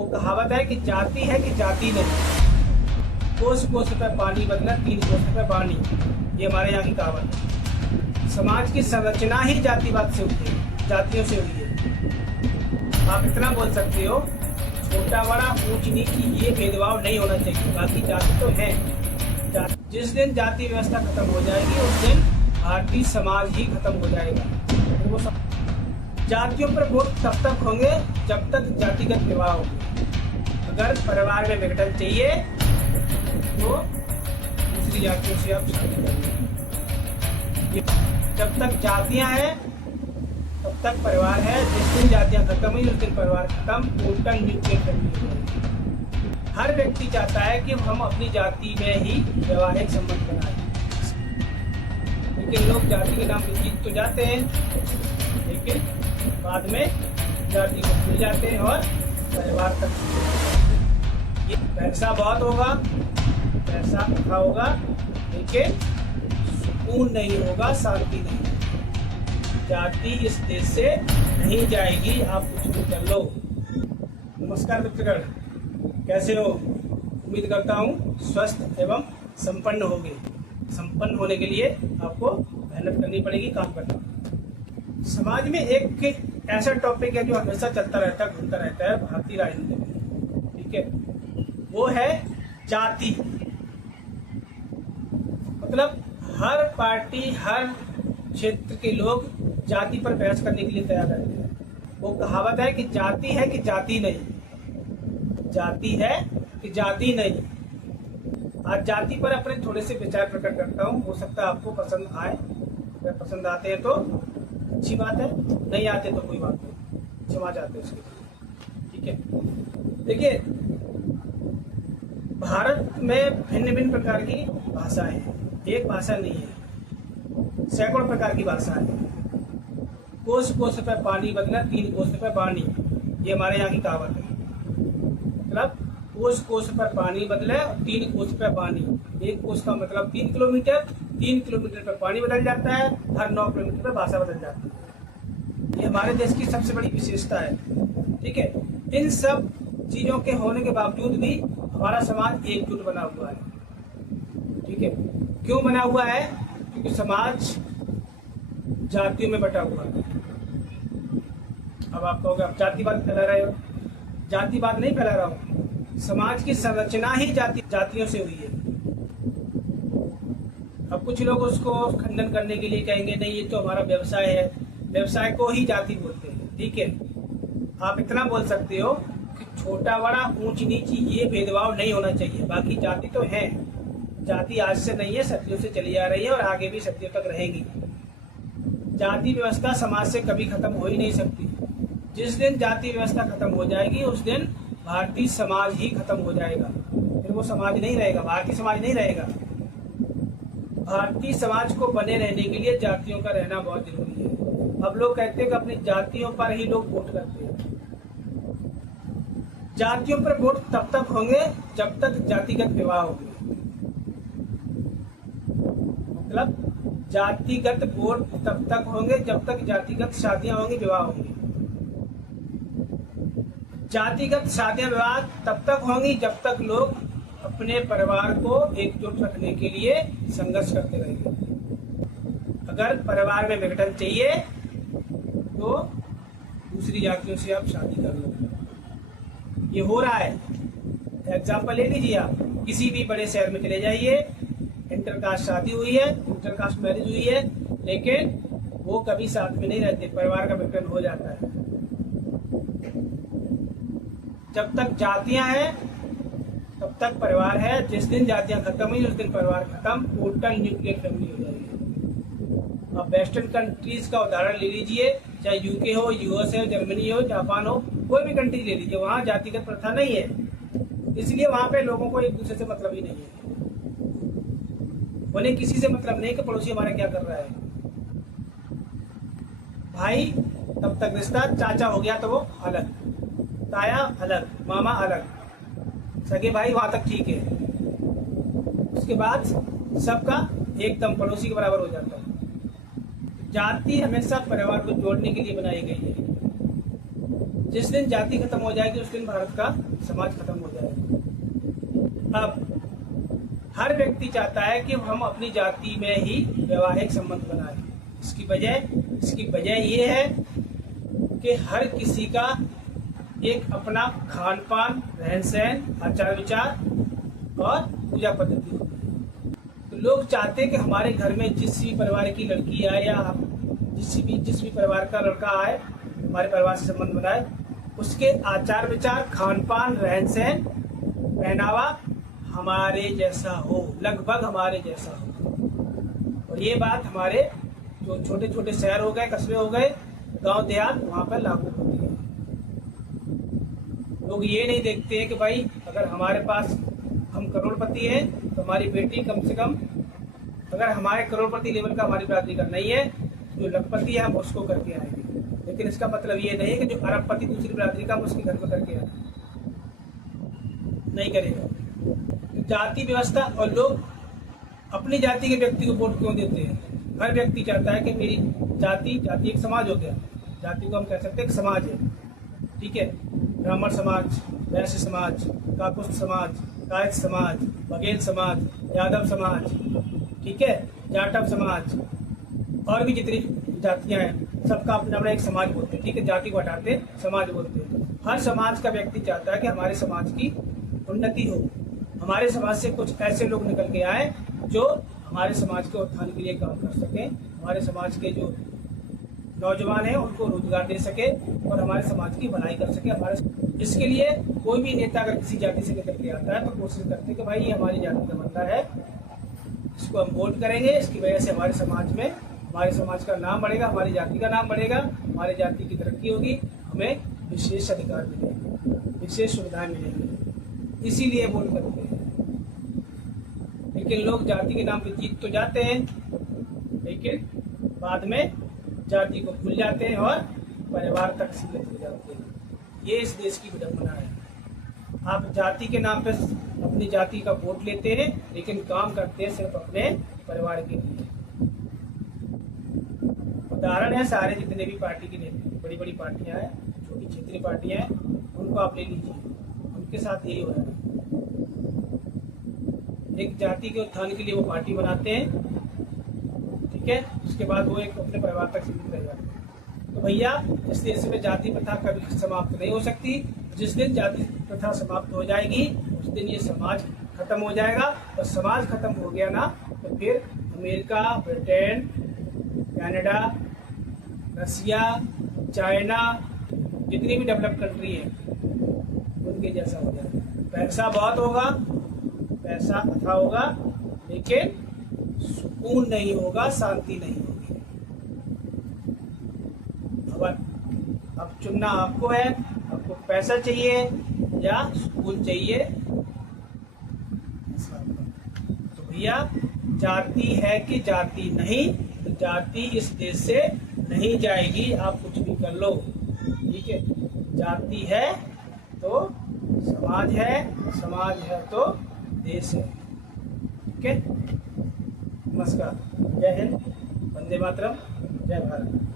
वो कहावत है कि जाति है कि जाति नहीं। कोस कोस पे पानी बदला 3 कोस पे पानी, ये हमारे यहाँ की कहावत है। समाज की संरचना ही जातिवाद से हुई है, जातियों से हुई है। आप इतना बोल सकते हो, छोटा बड़ा ऊंच नीच ये भेदभाव नहीं होना चाहिए, बाकी जाति तो है। जिस दिन जाति व्यवस्था खत्म हो जाएगी उस दिन भारतीय समाज ही खत्म हो जाएगा। वो जातियों पर वोट तब तक होंगे जब तक जातिगत विवाह होंगे। अगर परिवार में विघटन चाहिए तो दूसरी जातियों से आप शादी करेंगे। जब तक जातियां हैं तब तक परिवार है। जिस दिन जातियां खत्म हुई उस दिन परिवार खत्म, टोटल न्यूक्लियर फैमिली हो जाएगी। हर व्यक्ति चाहता है कि हम अपनी जाति में ही वैवाहिक संबंध बनाएं, लेकिन लोग जाति के नाम पे जीत तो जाते हैं, लेकिन बाद में जाति को भूल जाते हैं और परिवार तक। ये पैसा बहुत होगा, पैसा अच्छा होगा, लेकिन सुकून नहीं होगा, शांति नहीं होगी। जाति इस देश से नहीं जाएगी, आप कुछ भी कर लो। नमस्कार मित्रगण, कैसे हो? उम्मीद करता हूँ स्वस्थ एवं संपन्न होंगे। संपन्न होने के लिए आपको मेहनत करनी पड़ेगी, काम करना। समाज में एक ऐसा टॉपिक है जो हमेशा चलता रहता है, घूमता रहता है भारतीय राजनीति में, ठीक है? वो है जाति। मतलब हर पार्टी, हर क्षेत्र के लोग जाति पर बहस करने के लिए तैयार रहते हैं। वो कहावत है कि जाति है कि जाति नहीं, जाति है कि जाति नहीं। आज जाति पर अपने थोड़े से विचार प्रकट करता हूँ, हो सकता है आपको पसंद आए। अगर पसंद आते हैं तो अच्छी बात है, नहीं आते तो कोई बात नहीं, क्षमा चाहते हैं उसके लिए, ठीक है? देखिए, भारत में भिन्न भिन्न प्रकार की भाषाएं हैं, एक भाषा नहीं है, सैकड़ों प्रकार की भाषाएं हैं। कोस कोस पे पानी बदला 3 कोस पे पानी, ये हमारे यहाँ की कहावत है। मतलब कोस कोस पर पानी बदले 3 कोस पे पानी। 1 कोस का मतलब 3 किलोमीटर, 3 किलोमीटर पर पानी बदल जाता है, हर 9 किलोमीटर पर भाषा बदल जाती है। ये हमारे देश की सबसे बड़ी विशेषता है, ठीक है? इन सब चीजों के होने के बावजूद भी हमारा समाज एकजुट बना हुआ है, ठीक है? क्यों बना हुआ है? क्योंकि समाज जातियों में बटा हुआ है। अब आप कहोगे आप जातिवाद फैला रहे हो। जातिवाद नहीं फैला रहा हूँ, समाज की संरचना ही जातियों से हुई है। अब कुछ लोग उसको खंडन करने के लिए कहेंगे नहीं ये तो हमारा व्यवसाय है, व्यवसाय को ही जाति बोलते हैं, ठीक है? आप इतना बोल सकते हो कि छोटा बड़ा ऊंच नीच ये भेदभाव नहीं होना चाहिए, बाकी जाति तो है। जाति आज से नहीं है, सदियों से चली आ रही है और आगे भी सदियों तक रहेगी। जाति व्यवस्था समाज से कभी खत्म हो ही नहीं सकती। जिस दिन जाति व्यवस्था खत्म हो जाएगी उस दिन भारतीय समाज ही खत्म हो जाएगा। फिर वो समाज नहीं रहेगा, भारतीय समाज नहीं रहेगा। भारतीय समाज को बने रहने के लिए जातियों का रहना बहुत जरूरी है। अब लोग कहते हैं कि अपनी जातियों पर ही लोग वोट करते हैं। जातियों पर वोट तब तक होंगे जब तक जातिगत विवाह होंगे। मतलब जातिगत वोट तब तक होंगे जब तक जातिगत शादियां होंगी, विवाह होंगे। जातिगत शादियां विवाह तब तक होंगी जब तक लोग अपने परिवार को एकजुट रखने के लिए संघर्ष करते रहेंगे। अगर परिवार में विघटन चाहिए तो दूसरी जातियों से आप शादी कर लो। ये हो रहा है। एग्जाम्पल ले लीजिए, आप किसी भी बड़े शहर में चले जाइए, इंटरकास्ट शादी हुई है, इंटरकास्ट मैरिज हुई है, लेकिन वो कभी साथ में नहीं रहते, परिवार का विघटन हो जाता है। जब तक जातियां हैं तब तक परिवार है। जिस दिन जातियां खत्म हुई उस दिन परिवार खत्म, टोटल न्यूक्लियर फैमिली हो जाएगी। अब वेस्टर्न कंट्रीज का उदाहरण ले लीजिए, चाहे यूके हो, यूएस हो, जर्मनी हो, जापान हो, कोई भी कंट्री ले लीजिए, वहां जातिगत प्रथा नहीं है, इसलिए वहां पे लोगों को एक दूसरे से मतलब ही नहीं है। उन्हें किसी से मतलब नहीं कि पड़ोसी हमारा क्या कर रहा है। भाई तब तक रिश्ता, चाचा हो गया तो वो अलग, ताया अलग, मामा अलग, सगे भाई वहां तक ठीक है। उसके बाद सबका एकदम पड़ोसी के बराबर हो जाता है। जाति हमेशा परिवार को जोड़ने के लिए बनाई गई है। जिस दिन जाति खत्म हो जाएगी उस दिन भारत का समाज खत्म हो जाएगा। अब हर व्यक्ति चाहता है कि हम अपनी जाति में ही वैवाहिक संबंध बनाएं। इसकी वजह ये है कि हर किसी का एक अपना खान पान, रहन सहन, आचार विचार और पूजा पद्धति होती है। तो लोग चाहते हैं कि हमारे घर में जिस भी परिवार की लड़की आए या जिस भी परिवार का लड़का आए, हमारे परिवार से संबंध बनाए, उसके आचार विचार, खान पान, रहन सहन, पहनावा हमारे जैसा हो, लगभग हमारे जैसा हो। और ये बात हमारे जो छोटे छोटे शहर हो गए, कस्बे हो गए, गांव देहात, वहां पर लागू होती है। लोग ये नहीं देखते हैं कि भाई अगर हमारे पास हम करोड़पति हैं तो हमारी बेटी कम से कम, अगर हमारे करोड़पति लेवल का हमारी बिरादरी का नहीं है, जो लखपति है हम उसको करके आएंगे। लेकिन इसका मतलब ये नहीं है कि जो अरबपति दूसरी बिरादरी का हम उसके घर में करके आए, नहीं करेगा। जाति व्यवस्था, और लोग अपनी जाति के व्यक्ति को वोट क्यों देते हैं? हर व्यक्ति चाहता है कि मेरी जाति एक समाज हो गया। जाति को हम कह सकते हैं एक समाज है, ठीक है। ब्राह्मण समाज, वैश्य समाज, काकुस्थ समाज, कायस्थ समाज, बघेल समाज, यादव समाज, ठीक है, जाटव समाज, और भी जितनी जातियां हैं सबका अपना अपना एक समाज बोलते हैं, ठीक है। जाति को हटाते समाज बोलते हैं। हर समाज का व्यक्ति चाहता है कि हमारे समाज की उन्नति हो, हमारे समाज से कुछ ऐसे लोग निकल के आए जो हमारे समाज के उत्थान के लिए काम कर सकें, हमारे समाज के जो नौजवान हैं उनको रोजगार दे सके और हमारे समाज की भलाई कर सके। इसके लिए कोई भी नेता अगर किसी जाति से निकल के आता है तो कोशिश करते हैं कि भाई ये हमारी जाति का बंदा है, इसको हम वोट करेंगे, इसकी वजह से हमारे समाज में, हमारे समाज का नाम बढ़ेगा, हमारी जाति का नाम बढ़ेगा, हमारी जाति की तरक्की होगी, हमें विशेष अधिकार मिलेंगे, विशेष सुविधाएं मिलेंगी, इसीलिए वोट करते हैं। लेकिन लोग जाति के नाम पे जीत तो जाते हैं, लेकिन बाद में जाति को भूल जाते हैं और परिवार तक सीमित हो जाते हैं। ये इस देश की विडंबना है। आप जाति के नाम पे अपनी जाति का वोट लेते हैं, लेकिन काम करते हैं सिर्फ अपने परिवार के लिए। उदाहरण है सारे जितने भी पार्टी की बड़ी बड़ी पार्टियां हैं, छोटी क्षेत्रीय पार्टियां हैं, उनको आप ले लीजिए, उनके साथ यही हो रहा है। एक जाति के उत्थान के लिए वो पार्टी बनाते हैं, ठीक है, उसके बाद वो एक अपने परिवार तक सीमित रह जाते हैं। तो भैया इस देश में जाति प्रथा कभी समाप्त नहीं हो सकती। जिस दिन जाति प्रथा समाप्त हो जाएगी उस दिन ये समाज खत्म हो जाएगा, और समाज खत्म हो गया ना तो फिर अमेरिका, ब्रिटेन, कनाडा, रसिया, चाइना, जितनी भी डेवलप कंट्री है उनके जैसा हो जाएगा। पैसा बहुत होगा, पैसा अथा होगा, लेकिन सुकून नहीं होगा, शांति नहीं होगी। अब चुनना आपको है, आपको पैसा चाहिए या सुकून चाहिए। तो भैया जाति है कि जाति नहीं, तो जाति इस देश से नहीं जाएगी, आप कुछ भी कर लो, ठीक है। जाति है तो समाज है, समाज है तो देश है, ठीक है। नमस्कार, जय हिंद, वंदे मातरम, जय भारत।